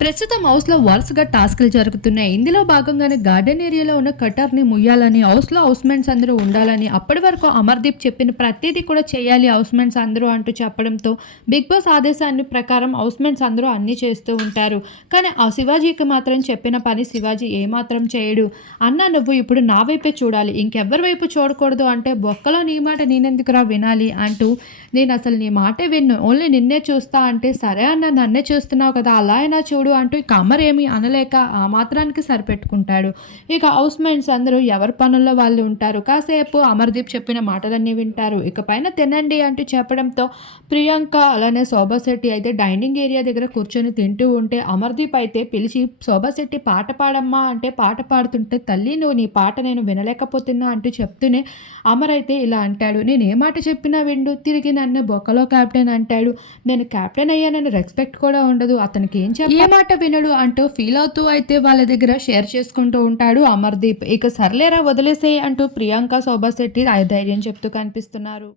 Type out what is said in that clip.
ప్రస్తుతం హౌస్లో వరుసగా టాస్క్లు జరుగుతున్నాయి. ఇందులో భాగంగానే గార్డెన్ ఏరియాలో ఉన్న కటర్ని ముయ్యాలని హౌస్లో హౌస్మెంట్స్ అందరూ ఉండాలని అప్పటి వరకు అమర్దీప్ చెప్పిన ప్రతిదీ కూడా చేయాలి హౌస్మెంట్స్ అందరూ అంటూ చెప్పడంతో బిగ్ బాస్ ఆదేశాన్ని ప్రకారం హౌస్మెంట్స్ అందరూ అన్నీ చేస్తూ ఉంటారు. కానీ ఆ శివాజీకి మాత్రం చెప్పిన పని శివాజీ ఏమాత్రం చేయడు. అన్న నువ్వు ఇప్పుడు నా వైపే చూడాలి. ఇంకెవ్వరి వైపు చూడకూడదు అంటే బొక్కలో నీ మాట నేనెందుకురా వినాలి అంటూ నేను అసలు నీ మాటే విన్ను. ఓన్లీ నిన్నే చూస్తా అంటే సరే అన్న నన్నే చూస్తున్నావు కదా అలా అయినా చూడు. అంటూ ఇక అమరేమి అనలేక ఆ మాత్రానికి సరిపెట్టుకుంటాడు. ఇక హౌస్ మేట్స్ అందరూ ఎవరి పనుల్లో వాళ్ళు ఉంటారు? కాసేపు అమర్దీప్ చెప్పిన మాటలన్నీ వింటారు. ఇక పైన తినండి అంటూ చెప్పడంతో ప్రియాంక అలానే శోభాశెట్టి అయితే డైనింగ్ ఏరియా దగ్గర కూర్చొని తింటూ ఉంటే అమర్దీప్ అయితే పిలిచి శోభాశెట్టి పాట పాడమ్మా అంటే పాట పాడుతుంటే తల్లి నువ్వు నీ పాట నేను వినలేకపోతున్నా అంటూ చెప్తూనే అమర్ అయితే ఇలా అంటాడు. నేను ఏ మాట చెప్పినా విండు తిరిగి నన్ను బొక్కలో కెప్టెన్ అంటాడు. నేను కెప్టెన్ అయ్యానని రెస్పెక్ట్ కూడా ఉండదు. అతనికి ఏం చెప్ప మాట వినడు అంటూ ఫీల్ అవుతూ అయితే వాళ్ళ దగ్గర షేర్ చేసుకుంటూ ఉంటాడు అమర్దీప్. ఇక సర్లేరా వదిలేసేయి అంటూ ప్రియాంక శోభాశెట్టి ధైర్యం చెప్తూ కనిపిస్తున్నారు.